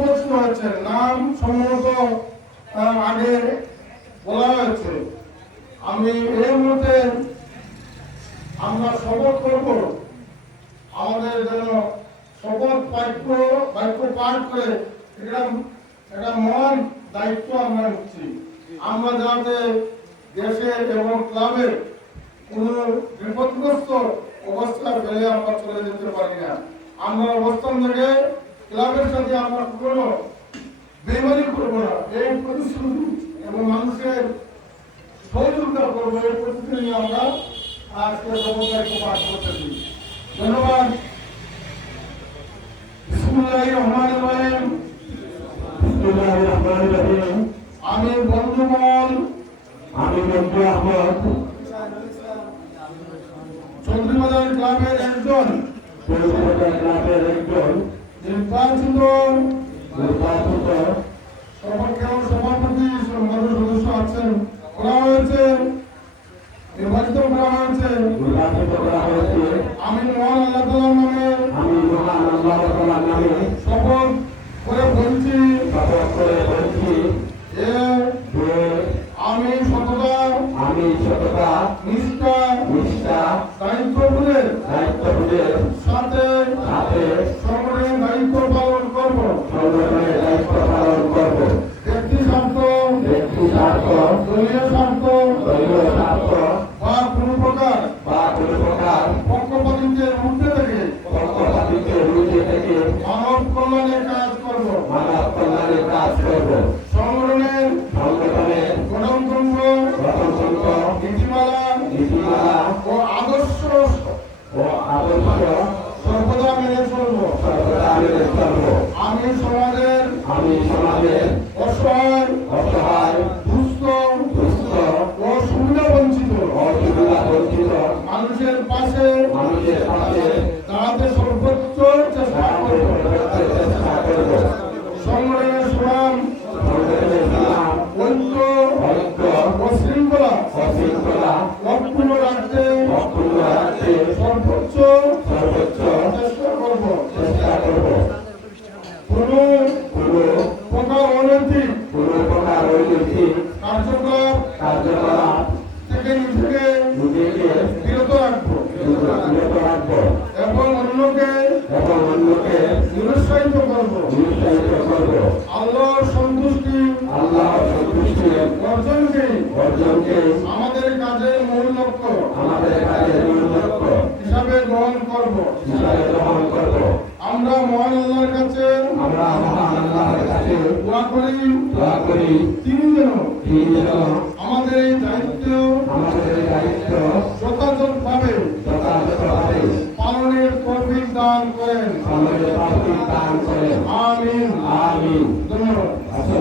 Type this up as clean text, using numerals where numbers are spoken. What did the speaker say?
প্রশ্ন হয়েছে, নাম সম্ভবত আগে বলা হয়েছে। আমি এই মুহূর্তে আমরা শপথ করব, আমাদের যেন শপথ বাক্য পাঠ করে এটা মহান দায়িত্ব আমরা নিচ্ছি। আমরা যাতে দেশে এবং ক্লাবে কোনো বিপদগ্রস্ত অবস্থায় ফেলে আমরা চলে যেতে পারি না। আমরা অবস্থান থেকে ক্লাবের সাথে আমরা কোনো বেমানি করবো না, এই প্রতিশ্রুতি এবং মানুষের সহযোগিতা করবো, এই প্রতিশ্রুতি নিয়ে আমরা আজকে শপথ বাক্য পাঠ করতেছি। ধন্যবাদ। বিসমিল্লাহির রহমানির রহিম। বিসমিল্লাহির রহমানির রহিম। আমি বন্ধু আহমদ চন্দ্রীবাজার ক্লাবের একজন নির্বাচিত সভাপতি সদস্য আছেন, নির্বাচিত করা হয়েছে। আমি মহান আল্লাহ তাআলার নামে শপথ করে বলছি যে আমি সততা নিষ্ঠা দায়িত্ববোধের সাথে সংগঠনের দায়িত্ব পালন করব। ব্যক্তি স্বার্থ দলীয় স্বার্থ বা কোনো প্রকার পক্ষপাতিত্বের ঊর্ধ্বে থেকে মানব কল্যাণের কাজ করব। সংগঠনের গঠনতন্ত্র নীতিমালা ও আদর্শ সর্বদা মেনে চলব। আমি সমাজের অসহায় দুস্থ ও সুবিধা বঞ্চিত মানুষের পাশে দাঁড়াতে সর্বোচ্চ চেষ্টা করব। সংগঠনের সুনাম ঐক্য ও শৃঙ্খলা অক্ষুণ্ণ রাখতে সর্বোচ্চ চেষ্টা করব। কোনো প্রকার অনৈতিক কার্যকলাপ থেকে নিজেকে বিরত রাখবো এবং অন্যকে নিরুৎসাহিত করব। আল্লাহর সন্তুষ্টি অর্জনকে আমাদের কাজের মূল লক্ষ্য হিসাবে গ্রহণ করব। আমরা মহান আল্লাহর কাছে দোয়া করি তিনি যেন আমাদের এই দায়িত্ব যথাযথভাবে পালনের তৌফিক দান করেন। আমিন। ধন্যবাদ।